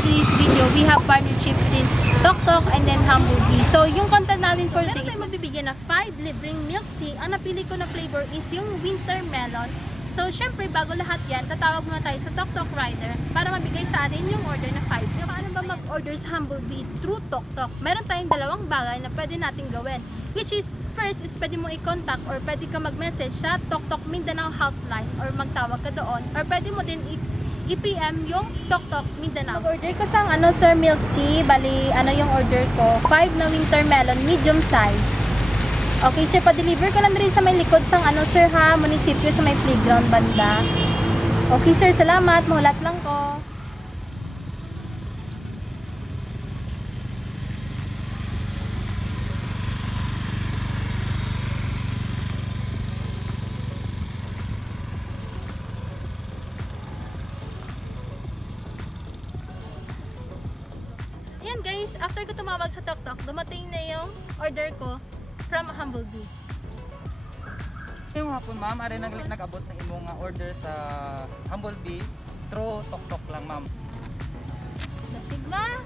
for today's video, we have partnership between Toktok and then Humblebee. So, yung content natin for today is mabibigyan na 5 libreng milk tea. Ang napili ko na flavor is yung winter melon. So, syempre, bago lahat yan, tatawag muna tayo sa Toktok Rider para mabigay sa atin yung order na 5. So, paano ba mag-order sa Humblebee through Toktok? Meron tayong dalawang bagay na pwede natin gawin. Which is, first is pwede mo i-contact or pwede ka mag-message sa Toktok Mindanao Helpline or magtawag ka doon. Or pwede mo din i-PM yung Toktok Mindanao. Mag-order ko sa sir, milk tea. Bali, yung order ko? 5 na winter melon, medium size. Okay, sir, pa-deliver ko lang rin sa may likod sang sir ha, munisipyo sa may playground banda. Okay, sir, salamat. Mahulat lang ko. Ayan guys, after ko tumawag sa Toktok, dumating na yung order ko from Humblebee. Yung hapon ma'am, ari nag-abot ng imong order sa Humblebee through Toktok lang ma'am. Dasig ba?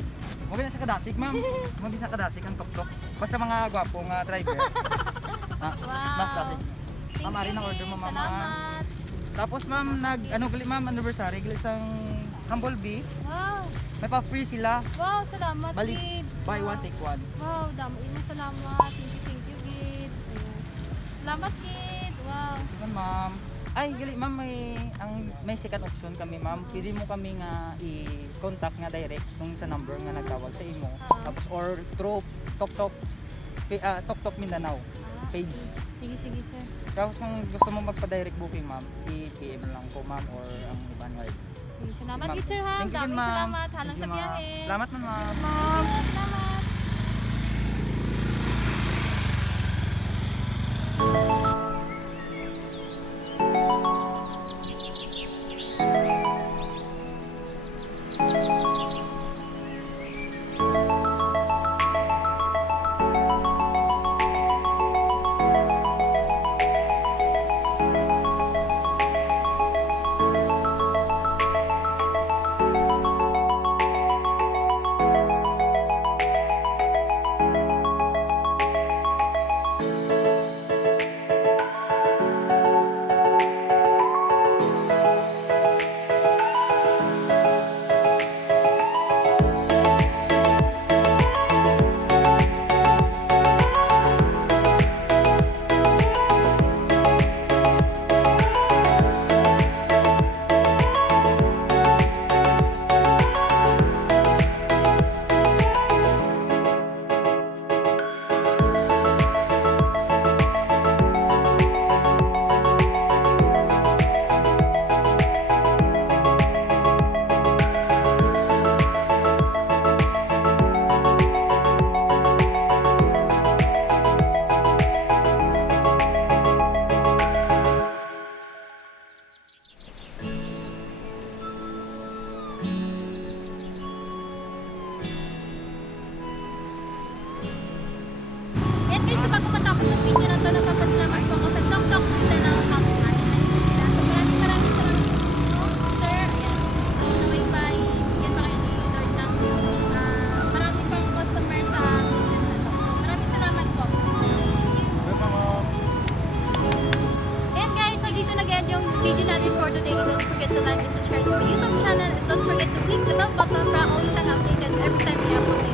Huwag na sa kadasig ma'am. Huwag na sa kadasig ang Toktok. Basta mga gwapong driver. Wow. Ma'am, ari nang order mo ma'am. Salamat. Tapos ma'am, gali ma'am, anniversary, gali sang Humblebee. Wow. May pa-free sila. Wow, salamat, Balik, Gid. buy one, take one. Wow, damo ina salamat. Thank you, Gid. Ayan. Salamat, Gid. Wow. Sige ma'am. Ay, gali ma'am, may second option kami ma'am. Pwede mo kami nga i-contact nga direct kung sa number nga nagtawag sa imo. Tapos or through Toktok Mindanao page. Sige, sir. Tapos kung gusto mo magpa-direct booking ma'am, i-PM lang ko ma'am or ang ibang wide. Salamat, Gid, sir ha. Thank you, Daming ma'am. salamat. Halang sa biyahe. Salamat ma'am. Salamat. Sa bago matapos ang video na ito, nagpapasalamat po ako sa Toktok Mindanao Helpline. Ayun po sila. So maraming salamat po, sir. Ayan. So naway yan pa kayo ni Lord ng marami pang customer sa business na to. So maraming salamat po. Thank you. And guys, so dito nag-end yung video natin for today. Don't forget to like and subscribe to my YouTube channel. And don't forget to click the bell button para always ang updated every time we upload.